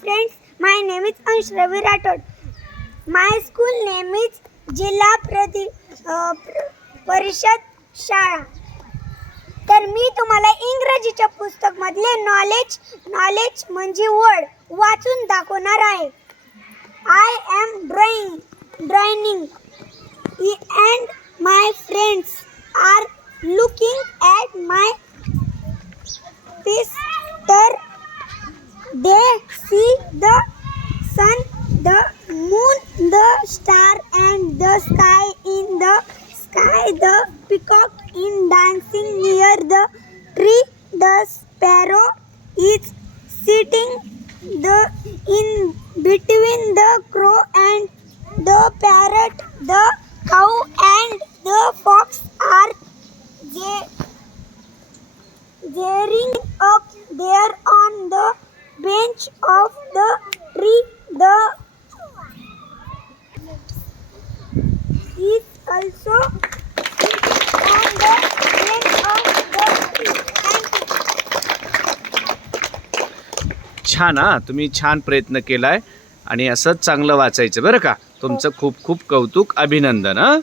Friends my name is Ansh Ravi Rathod my school name is जिल्हा प्रति परिषद शाळा तर मी तुम्हाला इंग्रजीच्या पुस्तकमधले नॉलेज नॉलेज म्हणजे वर्ड वाचून दाखवणार आहे. I am drawing drawing and my friends are looking at my piece तर they see the sun, the moon, the star, and the sky. In the sky, the peacock in dancing near the tree. The sparrow is sitting the in between the crow and the parrot. The cow and the fox are they Gearing up there on the branch of the tree the it also छान हा. तुम्ही छान प्रयत्न केलाय आणि असं चांगलं वाचायचं. बरं का? तुमचं खूप खूप कौतुक अभिनंदन हा.